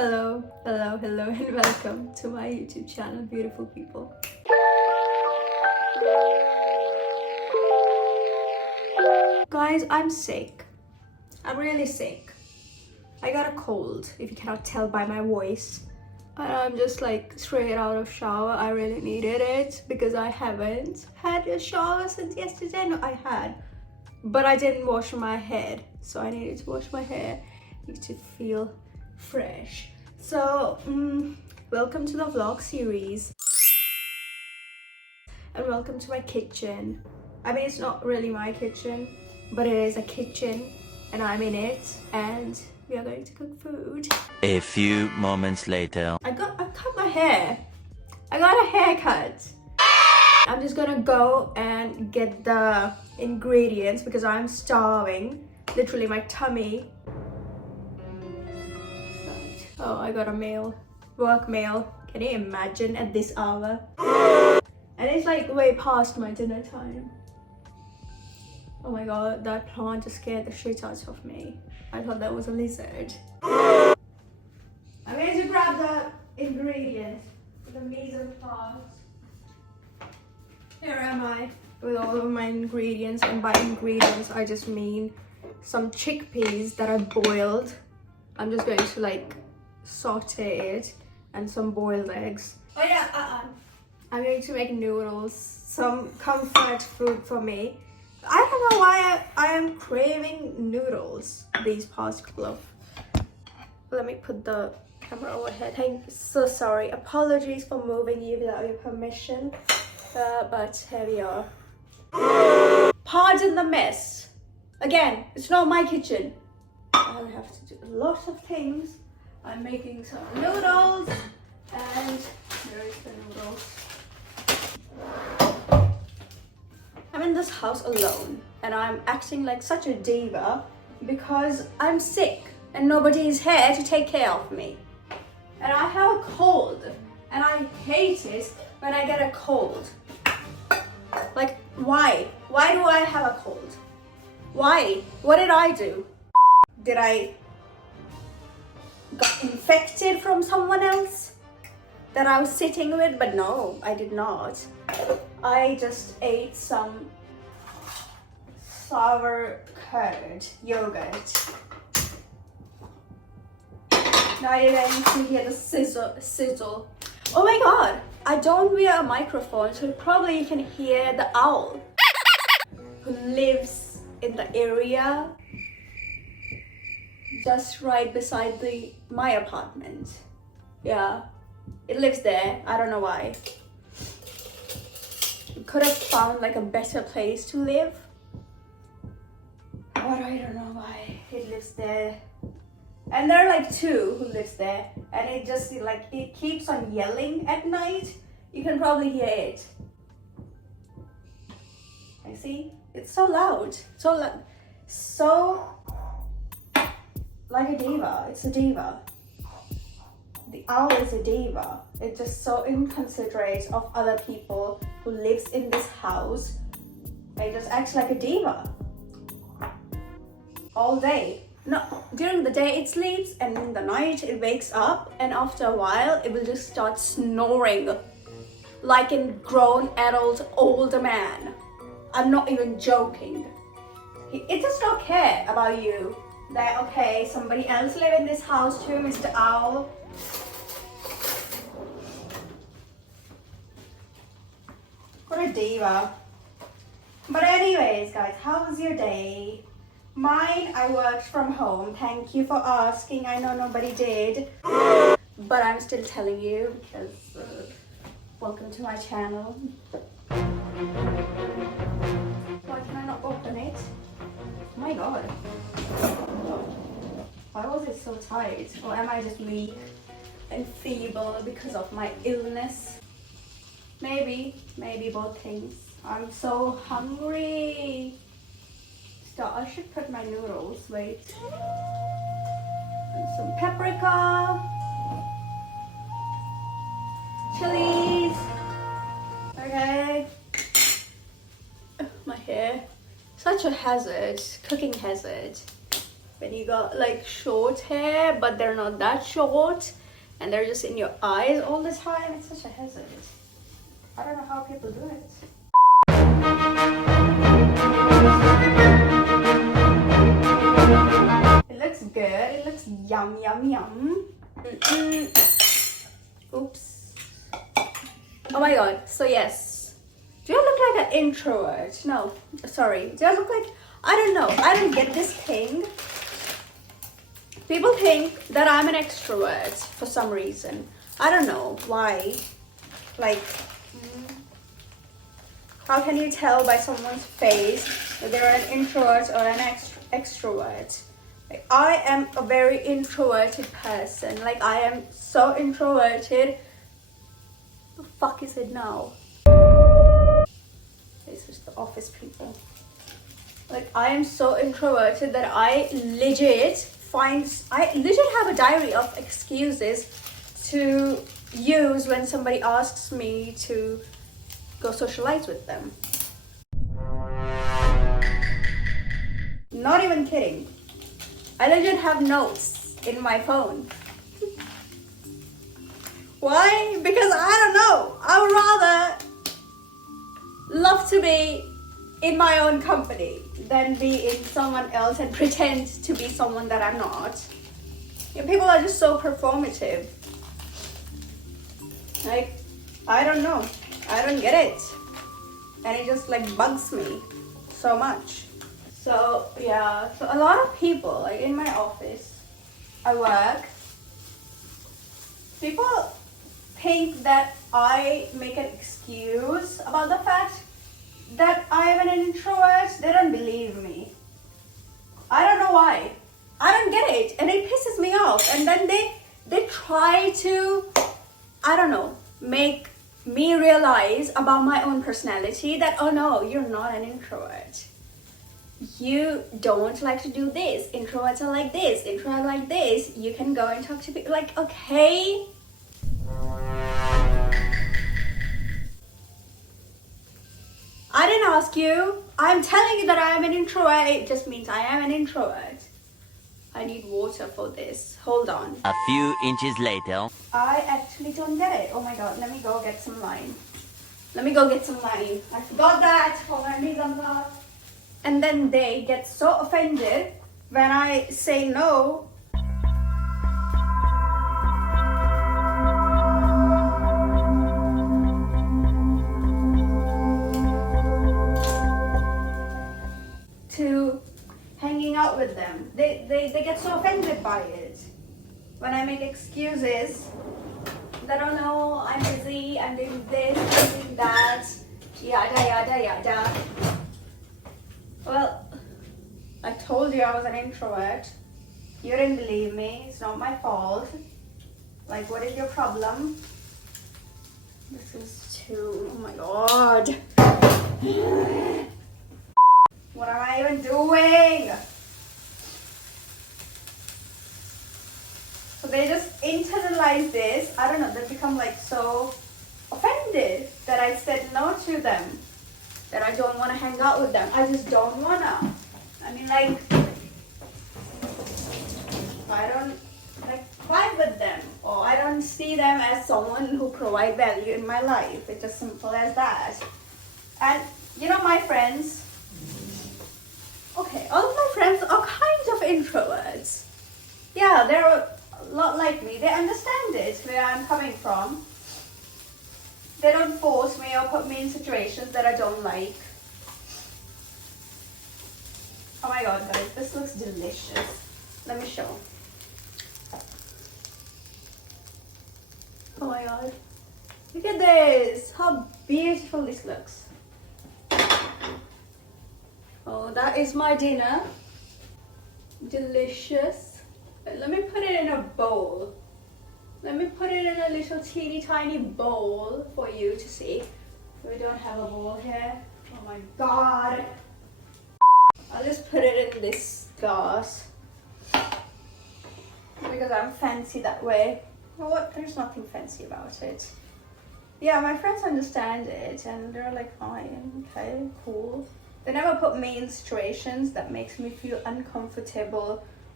Hello, and welcome to my YouTube channel, beautiful people. Guys, I'm sick. I'm really sick. I got a cold, if you cannot tell by my voice. And I'm just like straight out of shower. I really needed it because I haven't had a shower since yesterday. No, I had, but I didn't wash my head, so I needed to wash my hair. Need to feel fresh. So welcome to the vlog series, and welcome to my kitchen. I mean, it's not really my kitchen, but it is a kitchen and I'm in it, and we are going to cook food. A few moments later. I cut my hair. I got a haircut. I'm just gonna go and get the ingredients because I'm starving. Literally my tummy. Oh, I got a mail. Work mail. Can you imagine at this hour? And it's like way past my dinner time. Oh my god, that plant just scared the shit out of me. I thought that was a lizard. I'm going to grab the ingredients for the mise en place. Here am I with all of my ingredients, and by ingredients I just mean some chickpeas that I boiled. I'm just going to like saute it, and some boiled eggs. Oh yeah, I'm going to make noodles, some comfort food for me. I don't know why I am craving noodles these past couple of... Let me put the camera overhead. So sorry, apologies for moving you without your permission, but here we are. Pardon the mess. Again, it's not my kitchen. I have to do a lot of things. I'm making some noodles, and there is the noodles. I'm in this house alone, and I'm acting like such a diva because I'm sick and nobody is here to take care of me. And I have a cold, and I hate it when I get a cold. Like, why? Why do I have a cold? Why? What did I do? Did I got infected from someone else that I was sitting with? But no, I did not. I just ate some sour curd yogurt. Now you're going to hear the sizzle. Oh my god, I don't wear a microphone, so probably you can hear the owl who lives in the area just right beside my apartment. Yeah, it lives there. I don't know why. Could have found like a better place to live, but I don't know why it lives there. And there are like two who lives there, and it just like it keeps on yelling at night. You can probably hear it. I see, it's so loud, so like a diva. It's a diva. The owl is a diva. It's just so inconsiderate of other people who lives in this house. It just acts like a diva all day. No, during the day it sleeps, and in the night it wakes up, and after a while it will just start snoring like a grown adult older man. I'm not even joking. It does not care about you. That okay, somebody else live in this house too, Mr. Owl. What a diva. But anyways, guys, how was your day? Mine, I worked from home. Thank you for asking. I know nobody did, but I'm still telling you because welcome to my channel. Why can I not open it? Oh my god. Why was it so tight? Or am I just weak and feeble because of my illness? Maybe both things. I'm so hungry. Stop, I should put my noodles, wait. And some paprika. Chilies. Okay. My hair. Such a hazard, cooking hazard. when you got like short hair, but they're not that short, and they're just in your eyes all the time. It's such a hazard. I don't know how people do it. It looks good. It looks yum, yum, yum. Oops. Oh my god. So yes. Do I look like an introvert? No. Sorry. Do I look like... I don't know. I don't get this thing. People think that I'm an extrovert for some reason. I don't know why. Like... How can you tell by someone's face that they're an introvert or an extrovert? Like, I am a very introverted person. Like, I am so introverted. What the fuck is it now? This is the office people. Like, I am so introverted that I legit have a diary of excuses to use when somebody asks me to go socialize with them. Not even kidding. I legit have notes in my phone. Why? Because I don't know. I would rather love to be in my own company than be in someone else and pretend to be someone that I'm not. You know, people are just so performative. Like, I don't know. I don't get it. And it just like bugs me so much. So yeah, so a lot of people, like in my office, I work, people think that I make an excuse about the fact that I am an introvert. They don't believe me. I don't know why. I don't get it, and it pisses me off. And then they try to, I don't know, make me realize about my own personality that, oh no, you're not an introvert. You don't like to do this. Introverts are like this. Introverts are like this. You can go and talk to people. Like, okay. I didn't ask you. I'm telling you that I am an introvert. It just means I am an introvert. I need water for this. Hold on. A few inches later. I actually don't get it. Oh my god, let me go get some lime. Let me go get some lime. I forgot that. Hold on, mise en place. And then they get so offended when I say no. To hanging out with them. They get so offended by it. When I make excuses that, oh no, I'm busy, I'm doing this, I'm doing that, yada yada yada. Well, I told you I was an introvert. You didn't believe me. It's not my fault. Like, what is your problem? This is too... Oh my god. What am I even doing? So they just internalize this. I don't know. They become like so offended that I said no to them. That I don't want to hang out with them. I just don't want to. I mean, like, I don't like vibe with them, or I don't see them as someone who provide value in my life. It's as simple as that. And you know, my friends, okay, all of my friends are kind of introverts. Yeah, they're a lot like me. They understand it, where I'm coming from. They don't force me or put me in situations that I don't like. Oh my god, guys, this looks delicious. Let me show. Oh my god. Look at this. How beautiful this looks. Oh, that is my dinner. Delicious. Let me put it in a bowl. Let me put it in a little teeny tiny bowl for you to see. We don't have a bowl here. Oh my god. I'll just put it in this glass because I'm fancy that way. You know what? There's nothing fancy about it. Yeah, my friends understand it and they're like, fine, okay, cool. They never put me in situations that makes me feel uncomfortable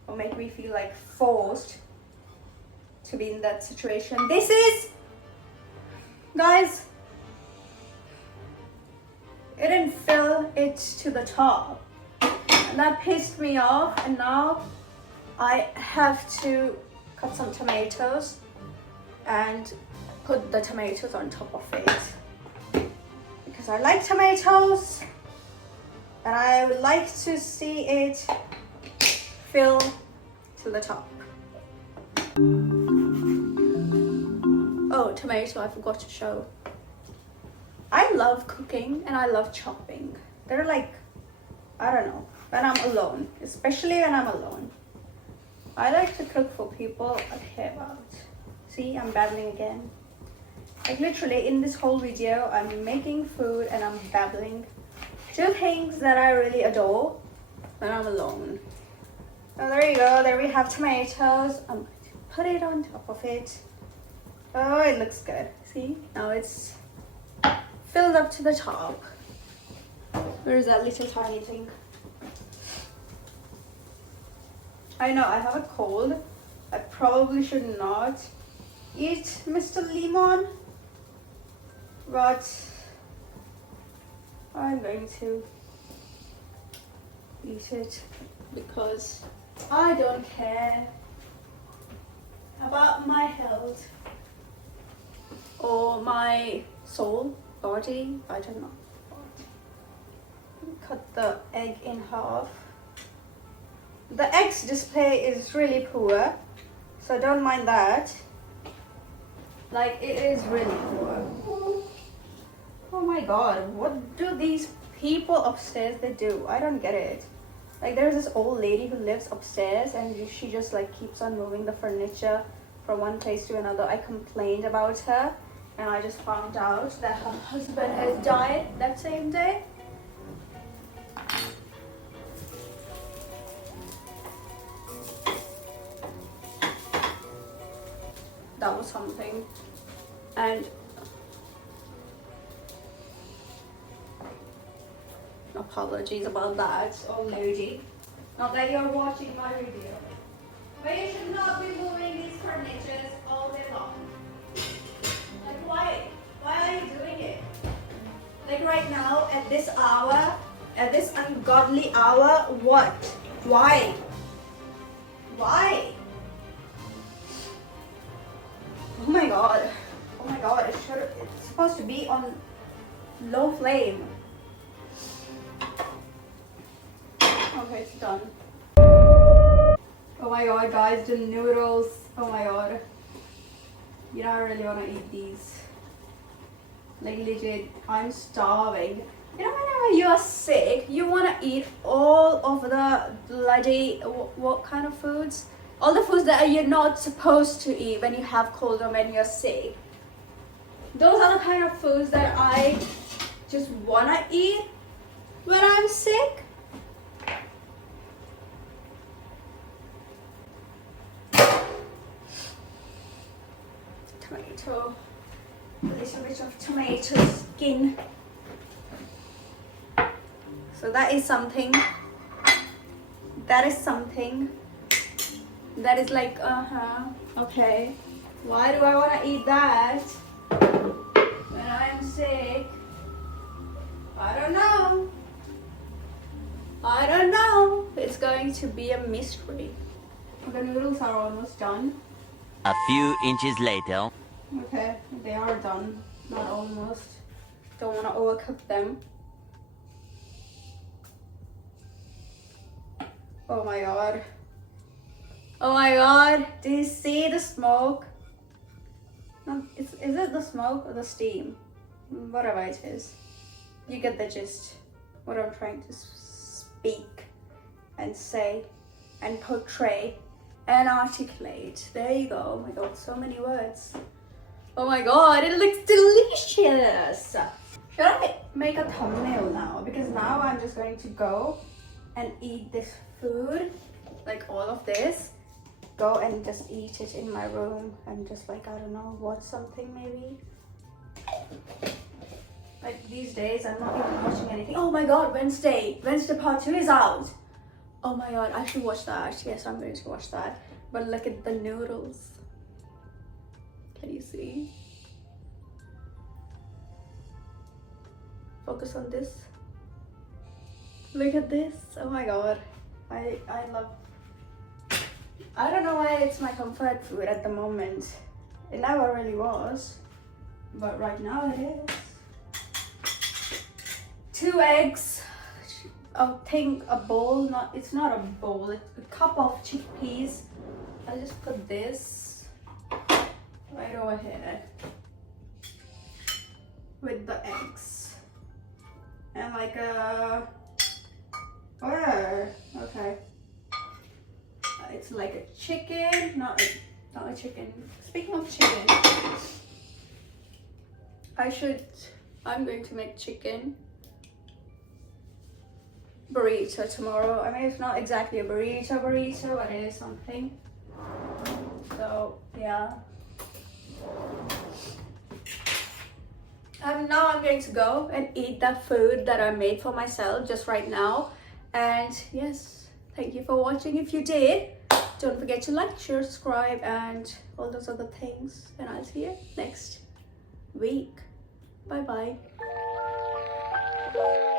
or make me feel like forced to be in that situation. This is, guys, it didn't fill it to the top, and that pissed me off. And now I have to cut some tomatoes and put the tomatoes on top of it because I like tomatoes and I would like to see it fill to the top. Oh, tomato, I forgot to show. I love cooking and I love chopping. They're like, I don't know, when I'm alone, especially when I'm alone. I like to cook for people I care about. See, I'm babbling again. Like literally in this whole video, I'm making food and I'm babbling. Two things that I really adore when I'm alone. So there you go, there we have tomatoes. I'm going to put it on top of it. Oh, it looks good. See, now it's filled up to the top. Where is that little tiny thing? I know I have a cold. I probably should not eat Mr. Lemon, but I'm going to eat it because I don't care about my health or my soul, body, I don't know. Cut the egg in half. The eggs display is really poor, so don't mind that. Like, it is really poor. Oh my god, what do these people upstairs they do? I don't get it. Like, there's this old lady who lives upstairs and she just like keeps on moving the furniture from one place to another. I complained about her and I just found out that her husband has died that same day. That was something. And apologies about that, old lady. Not that you're watching my video. But you should not be moving these furnitures all day long. Like, why? Why are you doing it? Like right now, at this hour, at this ungodly hour, what? Why? Why? Oh my god. Oh my god, it's supposed to be on low flame. Okay, it's done. Oh my god, guys, the noodles. Oh my god. You know, I really want to eat these. Like legit, I'm starving. You know, whenever you're sick, you want to eat all of the bloody, what kind of foods? All the foods that you're not supposed to eat when you have cold or when you're sick. Those are the kind of foods that I just want to eat when I'm sick. Tomato, a little bit of tomato skin. So that is something. That is something. That is like, okay. Why do I want to eat that when I'm sick? I don't know. I don't know. It's going to be a mystery. The noodles are almost done. A few inches later. Okay, they are done. Not almost. Don't want to overcook them. Oh my god. Oh my god. Do you see the smoke? No, is it the smoke or the steam? Whatever it is. You get the gist. What I'm trying to speak and say and portray and articulate. There you go. Oh my god, so many words. Oh my god, it looks delicious. Should I make a thumbnail now? Because now I'm just going to go and eat this food, like all of this. Go and just eat it in my room and just like, I don't know, watch something maybe. Like these days, I'm not even watching anything. Oh my god, Wednesday part 2 is out. Oh my god, I should watch that. Yes, I'm going to watch that. But look at the noodles. Can you see? Focus on this. Look at this. Oh my god. I love. I don't know why it's my comfort food at the moment. It never really was. But right now it is. 2 eggs. I think a bowl, it's not a bowl, it's a cup of chickpeas. I'll just put this right over here with the eggs. And like a, okay. It's like a chicken, not a chicken. Speaking of chicken, I'm going to make chicken burrito tomorrow. I mean, it's not exactly a burrito, but it is something. So yeah. Now I'm going to go and eat that food that I made for myself just right now. And yes, thank you for watching. If you did, don't forget to like, share, subscribe, and all those other things. And I'll see you next week. Bye bye.